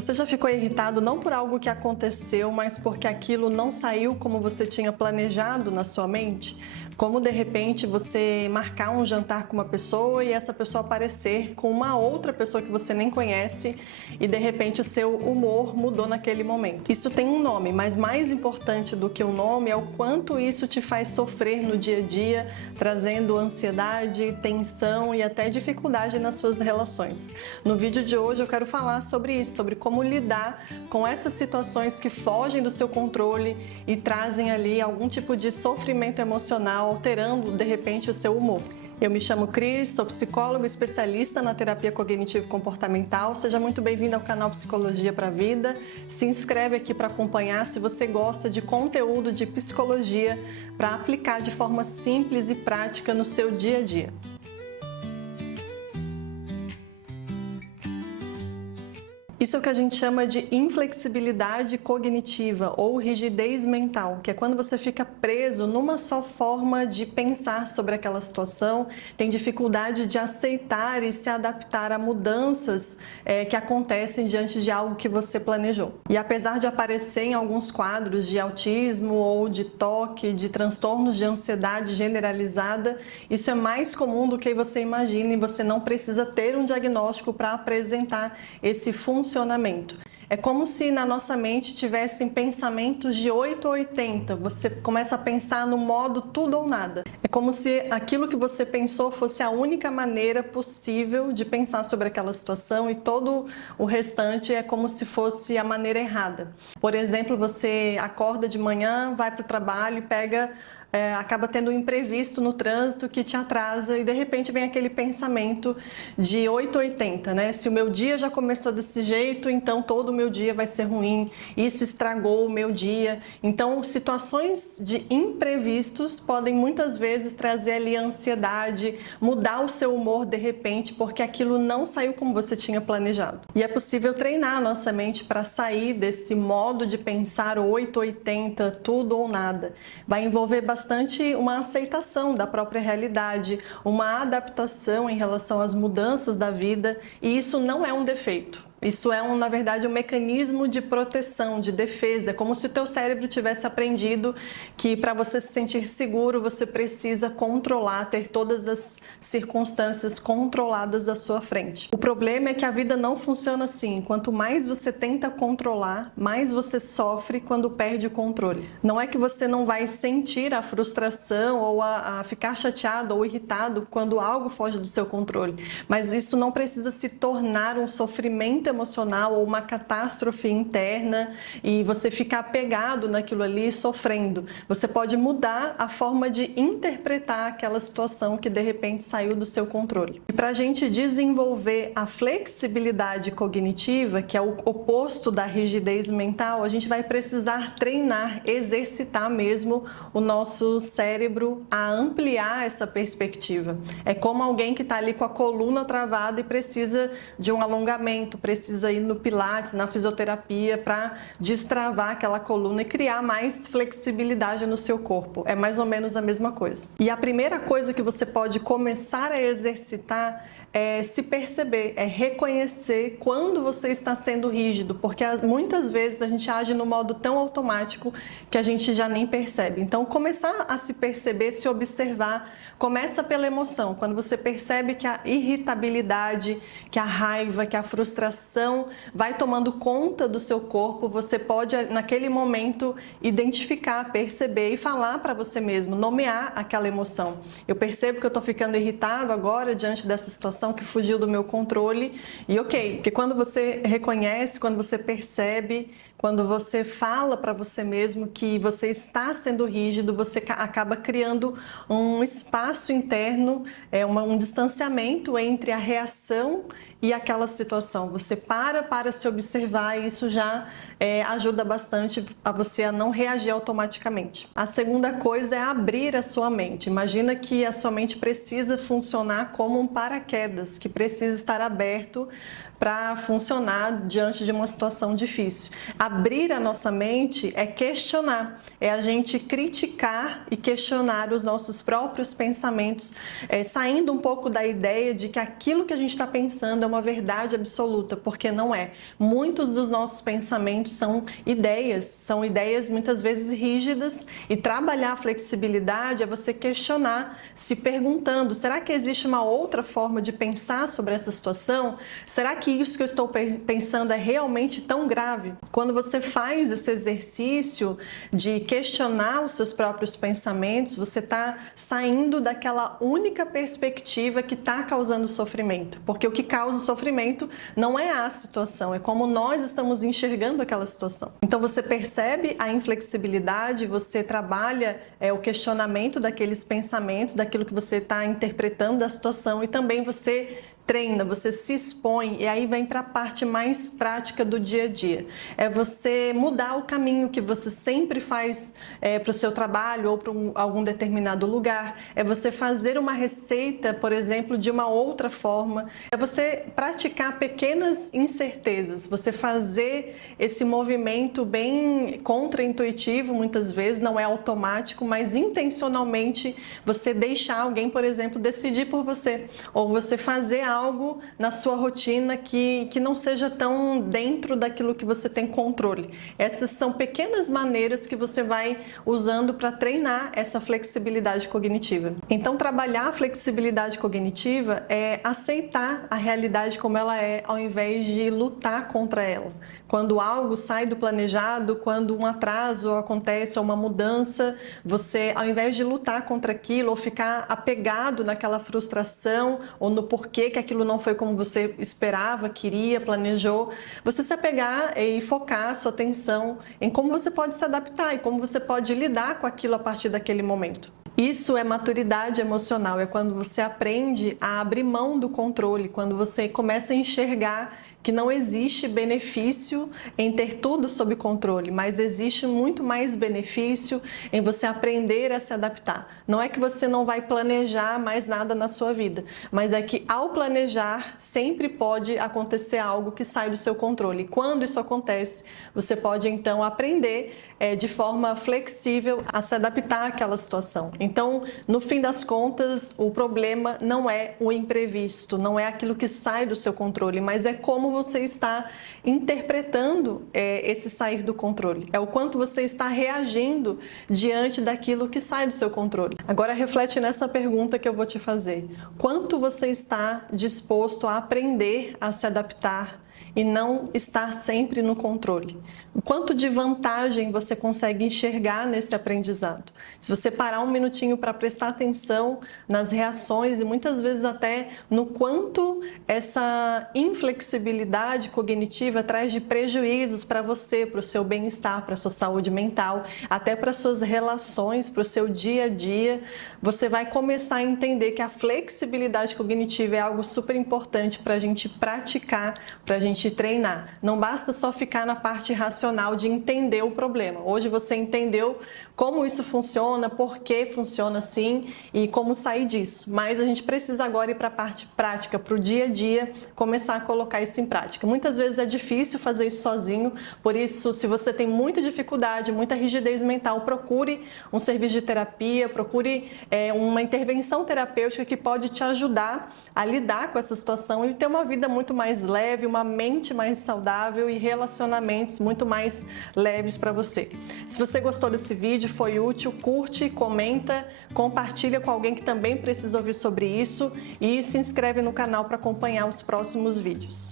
Você já ficou irritado não por algo que aconteceu, mas porque aquilo não saiu como você tinha planejado na sua mente? Como de repente você marcar um jantar com uma pessoa e essa pessoa aparecer com uma outra pessoa que você nem conhece e de repente o seu humor mudou naquele momento. Isso tem um nome, mas mais importante do que o nome é o quanto isso te faz sofrer no dia a dia, trazendo ansiedade, tensão e até dificuldade nas suas relações. No vídeo de hoje eu quero falar sobre isso, sobre como lidar com essas situações que fogem do seu controle e trazem ali algum tipo de sofrimento emocional, alterando de repente o seu humor. Eu me chamo Cris, sou psicóloga especialista na terapia cognitivo-comportamental. Seja muito bem-vindo ao canal Psicologia para a Vida. Se inscreve aqui para acompanhar se você gosta de conteúdo de psicologia para aplicar de forma simples e prática no seu dia a dia. Isso é o que a gente chama de inflexibilidade cognitiva ou rigidez mental, que é quando você fica preso numa só forma de pensar sobre aquela situação, tem dificuldade de aceitar e se adaptar a mudanças que acontecem diante de algo que você planejou. E apesar de aparecer em alguns quadros de autismo ou de TOC, de transtornos de ansiedade generalizada, isso é mais comum do que você imagina e você não precisa ter um diagnóstico para apresentar esse funcionamento. É como se na nossa mente tivessem pensamentos de 8 ou 80. Você começa a pensar no modo tudo ou nada. É como se aquilo que você pensou fosse a única maneira possível de pensar sobre aquela situação e todo o restante é como se fosse a maneira errada. Por exemplo, você acorda de manhã, vai para o trabalho e acaba tendo um imprevisto no trânsito que te atrasa e de repente vem aquele pensamento de 880, né? Se o meu dia já começou desse jeito, então todo o meu dia vai ser ruim, isso estragou o meu dia. Então, situações de imprevistos podem muitas vezes trazer ali ansiedade, mudar o seu humor de repente, porque aquilo não saiu como você tinha planejado. E é possível treinar a nossa mente para sair desse modo de pensar 880, tudo ou nada. Vai envolver bastante uma aceitação da própria realidade, uma adaptação em relação às mudanças da vida, e isso não é um defeito. Isso é, na verdade, um mecanismo de proteção, de defesa, como se o teu cérebro tivesse aprendido que para você se sentir seguro, você precisa controlar, ter todas as circunstâncias controladas à sua frente. O problema é que a vida não funciona assim. Quanto mais você tenta controlar, mais você sofre quando perde o controle. Não é que você não vai sentir a frustração ou a ficar chateado ou irritado quando algo foge do seu controle, mas isso não precisa se tornar um sofrimento emocional ou uma catástrofe interna e você ficar apegado naquilo ali sofrendo. Você pode mudar a forma de interpretar aquela situação que de repente saiu do seu controle. E para a gente desenvolver a flexibilidade cognitiva, que é o oposto da rigidez mental, a gente vai precisar treinar, exercitar mesmo o nosso cérebro a ampliar essa perspectiva. É como alguém que está ali com a coluna travada e precisa de um alongamento, precisa ir no Pilates, na fisioterapia para destravar aquela coluna e criar mais flexibilidade no seu corpo. É mais ou menos a mesma coisa. E a primeira coisa que você pode começar a exercitar é se perceber, é reconhecer quando você está sendo rígido, porque muitas vezes a gente age no modo tão automático que a gente já nem percebe. Então, começar a se perceber, se observar, começa pela emoção. Quando você percebe que a irritabilidade, que a raiva, que a frustração vai tomando conta do seu corpo, você pode, naquele momento, identificar, perceber e falar para você mesmo, nomear aquela emoção. Eu percebo que eu estou ficando irritado agora diante dessa situação que fugiu do meu controle e ok, porque quando você reconhece, quando você percebe, quando você fala para você mesmo que você está sendo rígido, você acaba criando um espaço interno, um distanciamento entre a reação e aquela situação. Você para se observar e isso já ajuda bastante a você a não reagir automaticamente. A segunda coisa é abrir a sua mente. Imagina que a sua mente precisa funcionar como um paraquedas, que precisa estar aberto para funcionar diante de uma situação difícil. Abrir a nossa mente é questionar, é a gente criticar e questionar os nossos próprios pensamentos, saindo um pouco da ideia de que aquilo que a gente está pensando é uma verdade absoluta, porque não é. Muitos dos nossos pensamentos são ideias muitas vezes rígidas, e trabalhar a flexibilidade é você questionar, se perguntando, será que existe uma outra forma de pensar sobre essa situação? Será que isso que eu estou pensando é realmente tão grave? Quando você faz esse exercício de questionar os seus próprios pensamentos, você está saindo daquela única perspectiva que está causando sofrimento. Porque o que causa sofrimento não é a situação, é como nós estamos enxergando aquela situação. Então você percebe a inflexibilidade, você trabalha o questionamento daqueles pensamentos, daquilo que você está interpretando da situação, e também você treina, você se expõe, e aí vem para a parte mais prática do dia a dia. É você mudar o caminho que você sempre faz para o seu trabalho ou para algum determinado lugar. É você fazer uma receita, por exemplo, de uma outra forma. É você praticar pequenas incertezas, você fazer esse movimento bem contraintuitivo, muitas vezes, não é automático, mas intencionalmente você deixar alguém, por exemplo, decidir por você, ou você fazer algo na sua rotina que não seja tão dentro daquilo que você tem controle. Essas são pequenas maneiras que você vai usando para treinar essa flexibilidade cognitiva. Então, trabalhar a flexibilidade cognitiva é aceitar a realidade como ela é, ao invés de lutar contra ela. Quando algo sai do planejado, quando um atraso acontece ou uma mudança, você, ao invés de lutar contra aquilo ou ficar apegado naquela frustração ou no porquê que aquilo não foi como você esperava, queria, planejou, você se apegar e focar a sua atenção em como você pode se adaptar e como você pode lidar com aquilo a partir daquele momento. Isso é maturidade emocional, é quando você aprende a abrir mão do controle, quando você começa a enxergar que não existe benefício em ter tudo sob controle, mas existe muito mais benefício em você aprender a se adaptar. Não é que você não vai planejar mais nada na sua vida, mas é que ao planejar sempre pode acontecer algo que sai do seu controle. E quando isso acontece, você pode então aprender de forma flexível a se adaptar àquela situação. Então, no fim das contas, o problema não é o imprevisto, não é aquilo que sai do seu controle, mas é como você está interpretando esse sair do controle. É o quanto você está reagindo diante daquilo que sai do seu controle. Agora, reflete nessa pergunta que eu vou te fazer. Quanto você está disposto a aprender a se adaptar e não estar sempre no controle? O quanto de vantagem você consegue enxergar nesse aprendizado? Se você parar um minutinho para prestar atenção nas reações e muitas vezes até no quanto essa inflexibilidade cognitiva traz de prejuízos para você, para o seu bem-estar, para a sua saúde mental, até para as suas relações, para o seu dia a dia, você vai começar a entender que a flexibilidade cognitiva é algo super importante para a gente praticar, para a gente treinar. Não basta só ficar na parte racional de entender o problema. Hoje você entendeu como isso funciona, por que funciona assim e como sair disso. Mas a gente precisa agora ir para a parte prática, para o dia a dia, começar a colocar isso em prática. Muitas vezes é difícil fazer isso sozinho, por isso, se você tem muita dificuldade, muita rigidez mental, procure um serviço de terapia, procure uma intervenção terapêutica que pode te ajudar a lidar com essa situação e ter uma vida muito mais leve, uma mente mais saudável e relacionamentos muito mais leves para você. Se você gostou desse vídeo, foi útil, curte, comenta, compartilha com alguém que também precisa ouvir sobre isso e se inscreve no canal para acompanhar os próximos vídeos.